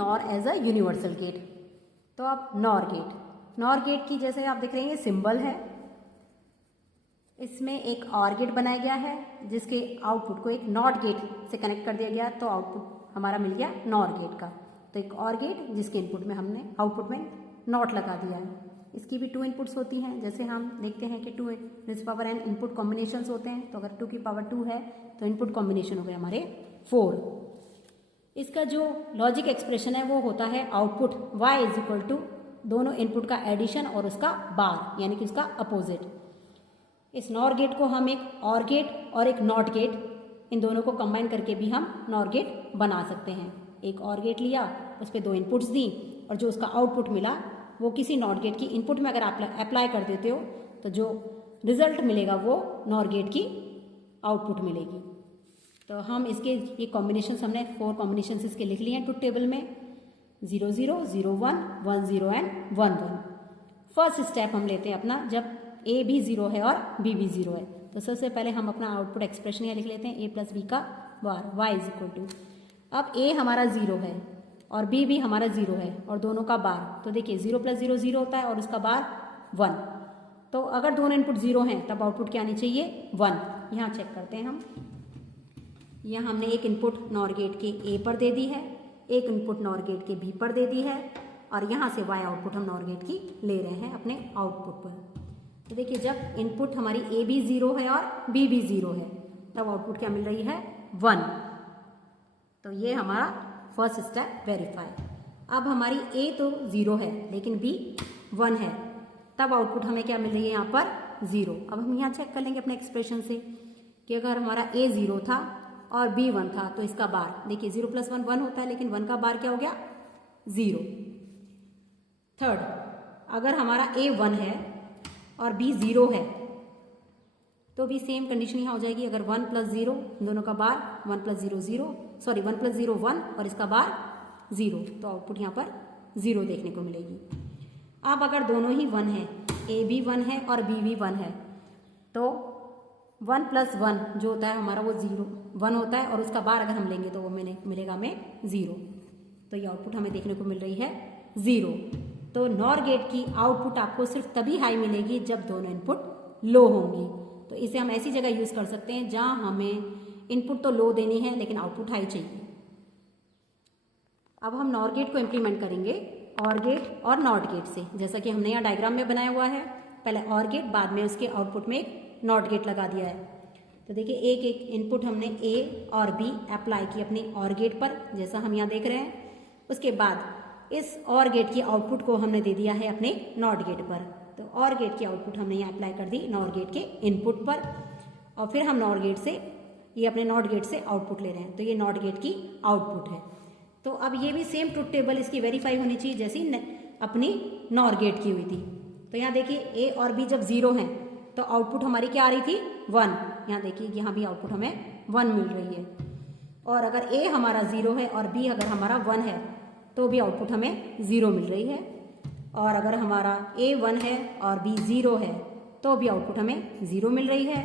Nor as a universal gate. तो अब nor gate की जैसे आप देख रहे हैं ये सिंबल है, इसमें एक और गेट बनाया गया है जिसके आउटपुट को एक नॉट गेट से कनेक्ट कर दिया गया, तो आउटपुट हमारा मिल गया नॉर गेट का। तो एक और गेट जिसके इनपुट में हमने आउटपुट में नॉट लगा दिया है। इसकी भी 2 इनपुट्स होती हैं, जैसे हम देखते हैं कि 2n इनपुट कॉम्बिनेशंस होते हैं। तो अगर 2 की पावर 2 है तो इनपुट कॉम्बिनेशन हो गए हमारे 4। इसका जो लॉजिक एक्सप्रेशन है वो होता है output y is equal to दोनों इनपुट का एडिशन और उसका बार, यानी कि उसका अपोजिट। इस नॉर गेट को हम एक और गेट और एक नॉट गेट, इन दोनों को कंबाइन करके भी हम नॉर गेट बना सकते हैं। एक और गेट लिया, उस पर 2 इनपुट्स दी और जो उसका आउटपुट मिला वो किसी नॉट गेट की इनपुट में अगर आप अप्लाई कर देते हो तो जो रिजल्ट मिलेगा वो नॉर गेट की आउटपुट मिलेगी। तो हम इसके ये कॉम्बिनेशंस हमने 4 कॉम्बिनेशंस इसके लिख लिए हैं ट्रुथ टेबल में, 0 0 0 1 1 0 एंड 1 1। फर्स्ट स्टेप हम लेते हैं अपना, जब a भी 0 है और b भी 0 है। तो सबसे पहले हम अपना आउटपुट एक्सप्रेशन यहाँ लिख लेते हैं, a प्लस बी का बार y इज इक्वल टू, अब a हमारा 0 है और b भी हमारा 0 है और दोनों का बार, तो देखिए 0 प्लस 0 0 होता है और उसका बार 1। तो अगर दोनों इनपुट 0 हैं तब आउटपुट क्या आनी चाहिए 1। यहाँ चेक करते हैं हम, यहाँ हमने एक इनपुट नॉर गेट के a पर दे दी है, एक इनपुट नॉर गेट के b पर दे दी है और यहाँ से y आउटपुट हम नॉर गेट की ले रहे हैं अपने आउटपुट पर। तो देखिए जब इनपुट हमारी a भी 0 है और b भी 0 है तब आउटपुट क्या मिल रही है 1। तो ये हमारा फर्स्ट स्टेप वेरीफाई। अब हमारी a तो 0 है लेकिन b 1 है, तब आउटपुट हमें क्या मिल रही है यहाँ पर 0। अब हम यहाँ चेक कर लेंगे अपने एक्सप्रेशन से कि अगर हमारा a 0 था और b 1 था तो इसका बार, देखिए 0 प्लस 1 1 होता है लेकिन 1 का बार क्या हो गया 0। थर्ड, अगर हमारा a 1 है और b 0 है तो भी सेम कंडीशन यहाँ हो जाएगी। अगर 1 प्लस 0 दोनों का बार 1 प्लस 0 0, सॉरी 1 प्लस 0 1 और इसका बार 0, तो आउटपुट यहाँ पर 0 देखने को मिलेगी। अब अगर दोनों ही 1 है, a भी 1 है और b भी 1 है, तो 1 प्लस 1 जो होता है हमारा वो 1 होता है और उसका बार अगर हम लेंगे तो वो मिलेगा हमें 0। तो ये आउटपुट हमें देखने को मिल रही है 0। तो नॉर गेट की आउटपुट आपको सिर्फ तभी हाई मिलेगी जब दोनों इनपुट लो होंगी। तो इसे हम ऐसी जगह यूज कर सकते हैं जहां हमें इनपुट तो लो देनी है लेकिन आउटपुट हाई चाहिए। अब हम नॉर गेट को इम्प्लीमेंट करेंगे और गेट और नॉट गेट से, जैसा कि हमने यहाँ डायग्राम में बनाया हुआ है। पहले और गेट, बाद में उसके आउटपुट में एक नॉट गेट लगा दिया है। तो देखिए एक एक इनपुट हमने a और b अप्लाई की अपनी और गेट पर, जैसा हम यहाँ देख रहे हैं। उसके बाद इस और गेट की आउटपुट को हमने दे दिया है अपने नॉट गेट पर। तो और गेट की आउटपुट हमने यहाँ अप्लाई कर दी नॉर गेट के इनपुट पर और फिर हम नॉर गेट से, ये अपने नॉट गेट से आउटपुट ले रहे हैं, तो ये नॉट गेट की आउटपुट है। तो अब ये भी सेम ट्रुथ टेबल इसकी वेरीफाई होनी चाहिए जैसी अपनी नॉर गेट की हुई थी। तो यहाँ देखिए a और b जब 0 हैं तो आउटपुट हमारी क्या आ रही थी 1। यहाँ देखिए यहाँ भी आउटपुट हमें 1 मिल रही है। और अगर a हमारा 0 है और b अगर हमारा 1 है तो भी आउटपुट हमें 0 मिल रही है। और अगर हमारा a 1 है और b 0 है तो भी आउटपुट हमें 0 मिल रही है।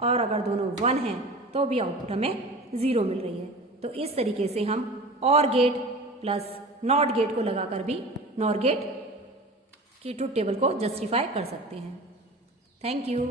और अगर दोनों 1 हैं तो भी आउटपुट हमें 0 मिल रही है। तो इस तरीके से हम और गेट प्लस नॉट गेट को लगाकर भी नॉर गेट की ट्रुथ टेबल को जस्टिफाई कर सकते हैं। Thank you.